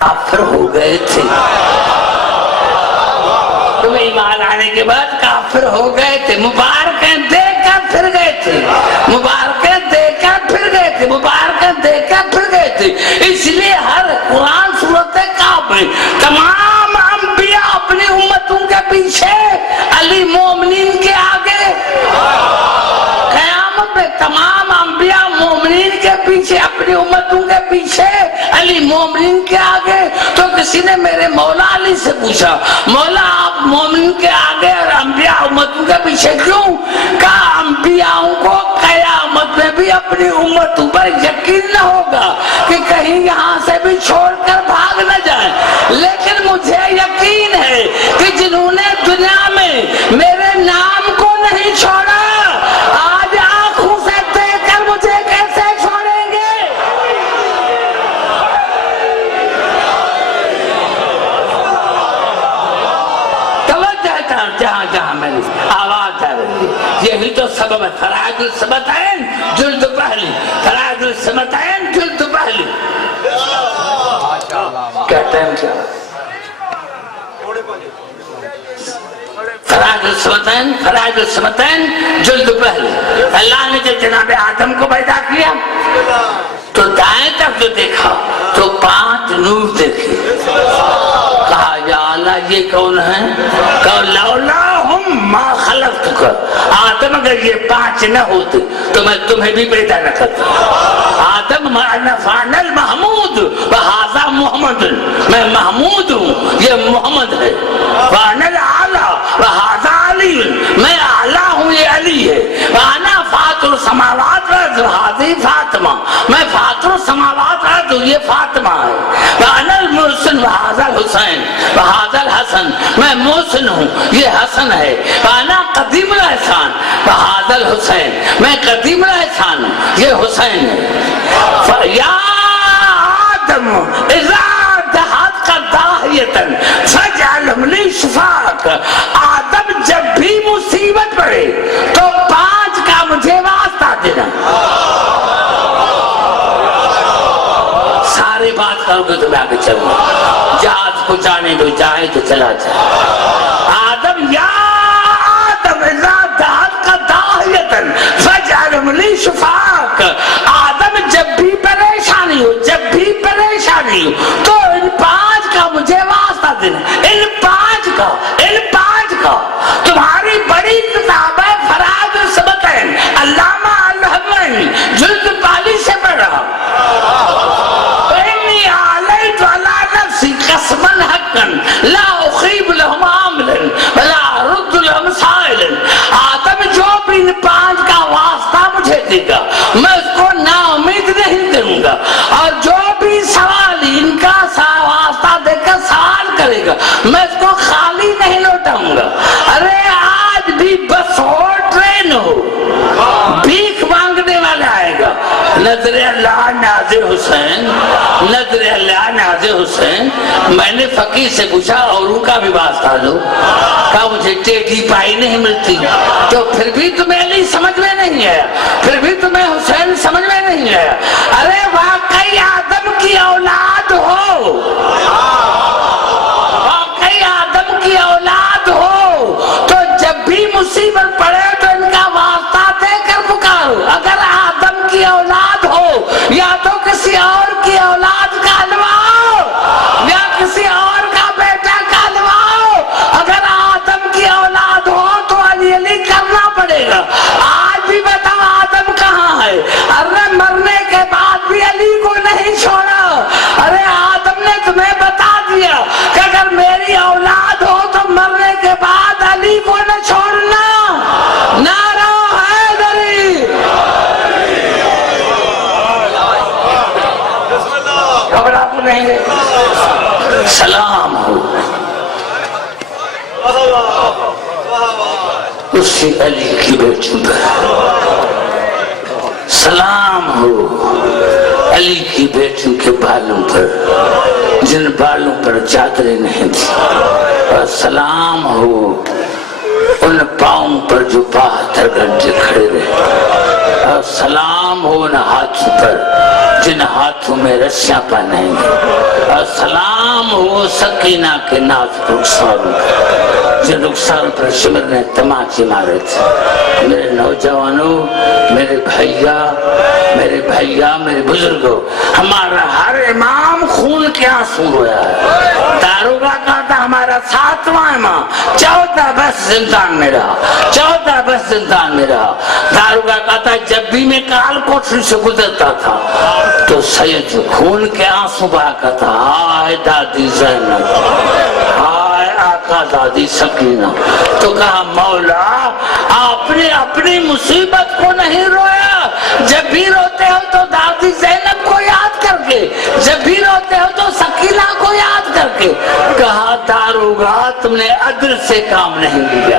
کافر ہو گئے تھے، تم ایمان آنے کے بعد کافر ہو گئے تھے، مبارکیں دے کر پھر گئے تھے، مبارکیں دے کر پھر گئے تھے، مبارکیں دے کر پھر گئے تھے۔ اس لیے ہر قرآن سورت کعب میں تمام انبیاء اپنی امتوں کے پیچھے، علی مومنین کے آگے، قیامت میں تمام انبیاء مومنین کے پیچھے، اپنی امتوں کے پیچھے، علی مومنین کے آگے۔ تو کسی نے میرے مولا علی سے پوچھا، مولا آپ مومنین کے آگے اور انبیاء امتوں کے پیچھے کیوں؟ کہا انبیاء کو قیامت میں بھی اپنی امتوں پر یقین نہ ہوگا کہ کہیں یہاں سے بھی چھوڑ کر بھاگ نہ جائیں، لیکن مجھے یقین ہے کہ جنہوں نے دنیا میں میرے نام کو نہیں چھوڑا، آج آنکھوں سے دیکھ کر مجھے کیسے چھوڑیں گے؟ توجہ جہاں جہاں میں نے آواز آ رہی ہے، یہی تو سبب ہے۔ فرائض السبتین جلد پہلی، فرائض السبتین جلد پہلی، کہتے ہیں کیا؟ فرائض السبتین جلد پہلی۔ اللہ نے جب جناب آدم کو پیدا کیا تو دائیں طرف جو دیکھا تو 5 نور دیکھے، کہا یا اللہ یہ کون ہے؟ کہا لولا ہم ما خلقتک، آدم اگر یہ 5 نہ ہوتے تو میں تمہیں بھی پیدا نہ کرتا۔ آدم فانا المحمود وہذا محمد، میں محمود ہوں یہ محمد ہے، وانا الاعلی وہذا علی، میں اعلیٰ ہوں یہ علی ہے، وانا فاطر السماوات والارض وہذہ فاطمہ، میں فاطر السماوات والارض یہ فاطمہ ہے، وانا المحسن وہذا الحسین وہذا الحسن، میں محسن ہوں یہ حسن ہے، وانا قدیم الاحسان وہذا الحسین، میں قدیم الاحسان ہوں یہ حسین ہے۔ یا آدم اذا دہت داہیتن فجعلہم لی شفاعک، آدم جب بھی مصیبت پڑے تو 5 کا مجھے واسطہ دینا۔ سارے بات کرو گے تو میں آگے چلوں، جہاز کو جانے دو، جائے تو چلا جائے۔ آدم یا آدم اذا دہت داہیتن فجعلہم لی شفاعک، آدم جب بھی پریشانی ہو، جب بھی پریشانی ہو تو ان 5 کا مجھے واسطہ دینا، ان 5 کا، ان 5 کا۔ تمہاری بڑی کتاب ہے فرائض السبتین، علامہ الحمدی جلد پالی سے پڑھ رہا، انی علیت علی نفسی قسما حقا لا اخیب لهم عاملا ولا ارد لهم سائلا۔ آدم جو بھی ان 5 کا واسطہ مجھے دے گا میں اس کو نا امید نہیں دوں گا، اور جو بھی سوال ان کا واسطہ دے کر سوال کرے گا میں اس کو خالی نہیں لوٹاؤں گا۔ ارے آج بھی بس ہو، ٹرین ہو، بھیک مانگنے والا آئے گا، نظر اللہ نیاز حسین، نظر اللہ نیاز حسین۔ میں نے فقیر سے پوچھا اوروں کا بھی واسطہ لو، کہا مجھے ٹیٹھی پائی نہیں ملتی۔ تو پھر بھی تمہیں علی سمجھ میں نہیں آیا، پھر بھی تمہیں حسین سمجھ میں نہیں آیا۔ ارے واقعی آدم کی اولاد ہو، واقعی آدم کی اولاد ہو تو جب بھی مصیبت پڑے تو ان کا واسطہ دے کر پکارو۔ اگر آدم کی اولاد ہو یا تو کسی اور کی اولاد کا لواؤ یا کسی اور کا بیٹا کا لواؤ، اگر آدم کی اولاد ہو تو علی علی کرنا پڑے گا۔ آج بھی بتاؤ آدم کہاں ہے؟ ارے مرنے کے بعد بھی علی کو نہیں چھوڑا۔ ارے آدم نے تمہیں بتا دیا کہ اگر میری اولاد ہو تو مرنے کے بعد علی کو نہ چھوڑنا۔ نعرہ حیدری، گھبراہٹ نہیں ہے، سلام ہو اسی علی کی بیٹی پر، سلام ہو علی کی بیٹی کے بالوں پر جن بالوں پر چادریں نہیں تھی، اور سلام ہو ان پاؤں پر جو 72 گھنٹے کھڑے رہے، اور سلام ہو ان ہاتھوں پر جن ہاتھوں میں رسیاں پہنائیں گے، اور سلام وہ سکینہ کے نازک رخساروں جن رخساروں پر شمر نے تماچے مارے تھے۔ میرے نوجوانوں، میرے بھائیا، میرے بزرگوں، ہمارا ہر امام خون کے آنسو رویا ہے۔ داروغہ کہا تھا ہمارا 7واں امام 14 برس زندان میں رہا، 14 برس زندان میں رہا۔ داروغہ کہا تھا جب بھی میں کال کوٹری سے گزرتا تھا تو سید خون کے آنسو بہا تھا، ہائے دادی زینب، ہائے آقا دادی سکینہ۔ تو کہا مولا آپ نے اپنی مصیبت کو نہیں رویا، جب بھی روتے ہو تو دادی زینب کو یاد کر کے، جب بھی روتے ہو تو سکینہ کو یاد کر کے۔ کہا داروغہ تم نے عدل سے کام نہیں لیا،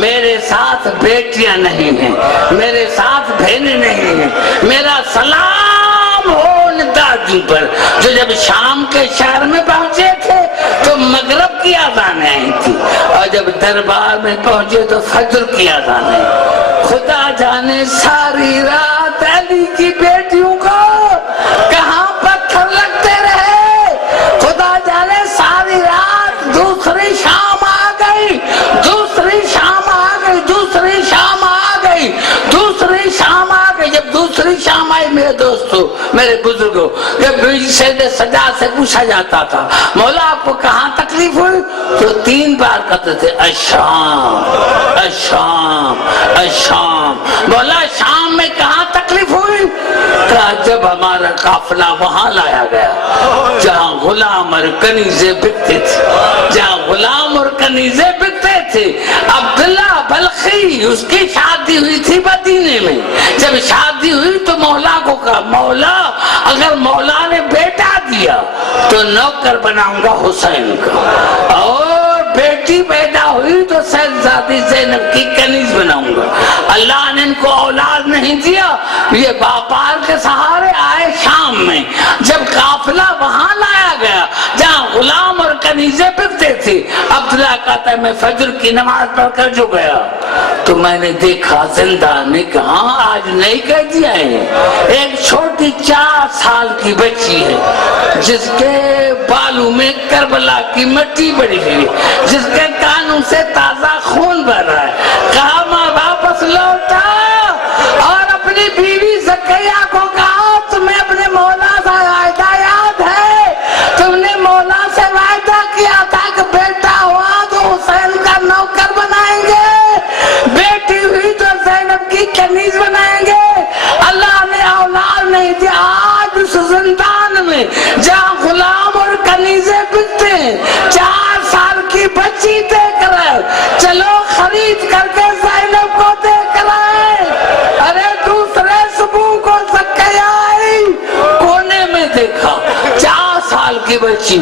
میرے ساتھ بیٹیاں نہیں ہیں، میرے ساتھ بہنیں نہیں ہیں، میرا سلام ہو ان دادی پر جو جب شام کے شہر میں پہنچے تھے تو مغرب کی اذانیں آئی تھی، اور جب دربار میں پہنچے تو فجر کی اذانیں۔ خدا جانے ساری رات علی کی بیٹیوں کو کہاں پتھر لگتے رہے، خدا جانے ساری رات دوسری شام آ گئی، دوسری شام آ گئی، دوسری شام آ گئی، دوسری شام آ گئی۔ جب دوسری شام آئی میرے دوستو، میرے بزرگوں، جب سید سجاد سے پوچھا جاتا تھا مولا آپ کو کہاں تکلیف ہوئی تو 3 بار کہتے تھے الشام، الشام، الشام۔ مولا شام میں کہاں تکلیف ہوئی؟ کہا جب ہمارا قافلہ وہاں لایا گیا جہاں غلام اور کنیزیں بکتے تھے، جہاں غلام اور کنیزیں بکتے تھے۔ عبداللہ بلخی اس کی شادی ہوئی تھی مدینے میں، جب شادی ہوئی تو مولا کو کہا مولا اگر مولا نے بیٹا دیا تو نوکر بناؤں گا حسین کا، اور بیٹی پیدا ہوئی تو شہزادی زینب کی کنیز بناؤں گا۔ اللہ نے ان کو اولاد نہیں دیا، یہ باپار کے سہارے آئے شام میں، جب قافلہ وہاں لایا گیا جہاں غلام اور کنیزیں بکتے تھے۔ عبداللہ کہتا ہے میں فجر کی نماز پڑھ کر جو گیا تو میں نے دیکھا زندان میں کہاں آج نئی قیدیاں ہیں، ایک چھوٹی 4 سال کی بچی ہے جس کے بالوں میں کربلا کی مٹی پڑی ہوئی، جس کے کانوں سے تازہ خون بہ رہا ہے۔ کہا ماں واپس لوٹا اور اپنی بیوی زکیہ کو کہا تمہیں اپنے مولا سے وعدہ یاد ہے، تم نے مولا سے وعدہ کیا تھا کہ بیٹا ہوا تو حسین کا نوکر بنائیں گے، بیٹی ہوئی تو زینب کی کنیز بنائیں گے۔ اللہ نے اولاد نہیں دیا، آج اس زندان میں جہاں غلام اور کنیزیں بکتے ہیں 4 سال کی بچی دیکھ رہے، چلو خرید کر کے زینب کو دیکھ رہے۔ ارے دوسرے صبح کو زکیہ آئی، کونے میں دیکھا 4 سال کی بچی،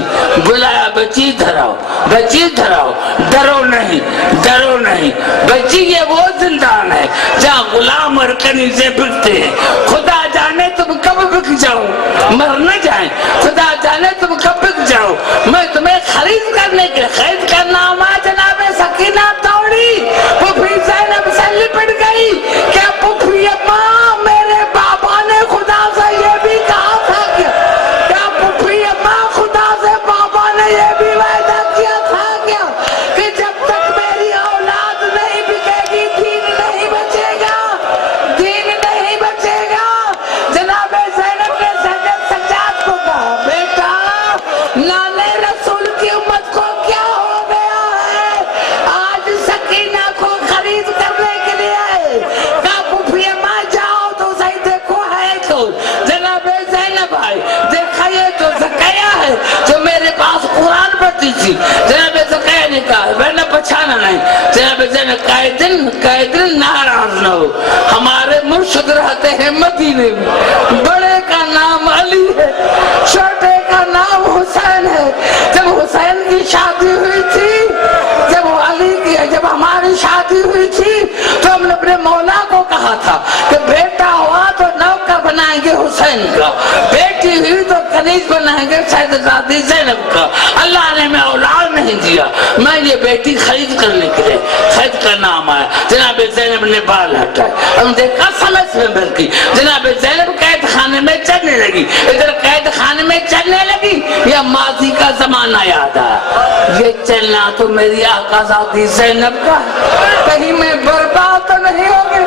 بلایا بچی دھراؤ، بچی دھراؤ، ڈرو نہیں، ڈرو نہیں۔ بچی یہ وہ زندان ہے جہاں غلام اور کنیزیں بکتے ہیں، خدا جانے تم کب بک جاؤ، مر نہ جائیں، خدا جانے تم کب بک جاؤ، میں تمہیں خرید کرنے کے خرید کرنا ہوا۔ جناب سکینہ توڑی، پھوپھی زینب سے لپٹ گئی کہ پھوپھی اماں میرے بابا نے خدا سے یہ بھی کہا تھا کیا پھوپھی اماں خدا سے بابا نے یہ بھی وعدہ کیا تھا کیا کہ جب تک میری اولاد نہیں بکے گی دین نہیں بچے گا، دین نہیں بچے گا۔ جناب زینب نے سجاد کو کہا بیٹا نانے رسول کی امت کو کیا ہو گیا ہے، آج سکینہ کو خرید کرنے کے لیے کہا پھوپھی اماں جاؤ تو صحیح دیکھو ہے تو جناب زینب آئی، دیکھا یہ تو زکیہ ہے جو میرے پاس قرآن پڑھتی تھی۔ جناب زکیہ نے کہا میں نے پچھانا نہیں۔ جناب زینب قائدن ناراض نہ ہو، ہمارے مرشد رہتے ہیں مدینے میں، بڑے کا نام علی ہے، چھوٹے کا نام حسین ہے۔ جب حسین کی شادی ہوئی تھی، جب ہماری شادی ہوئی تھی تو ہم نے اپنے مولا کو کہا تھا کہ بیٹا ہوا تو نوکر بنائیں گے حسین کا، بیٹی ہوئی تو کنیز بنائیں گے شہزادی زینب کا. اللہ نے میں اولاد نہیں دیا, میں یہ بیٹی خرید کرنے کے لیے, خرید کا نام آیا. جناب زینب نے بال ہٹائے, ہم دیکھا سمجھ میں بل کی. جناب زینب قید خانے میں چلنے لگی, ادھر قید خانے میں چلنے لگی, یا ماضی کا زمانہ یاد آیا. یہ چلنا تو میری آقا زادی زینب کا, کہیں میں برباد تو نہیں ہوگی.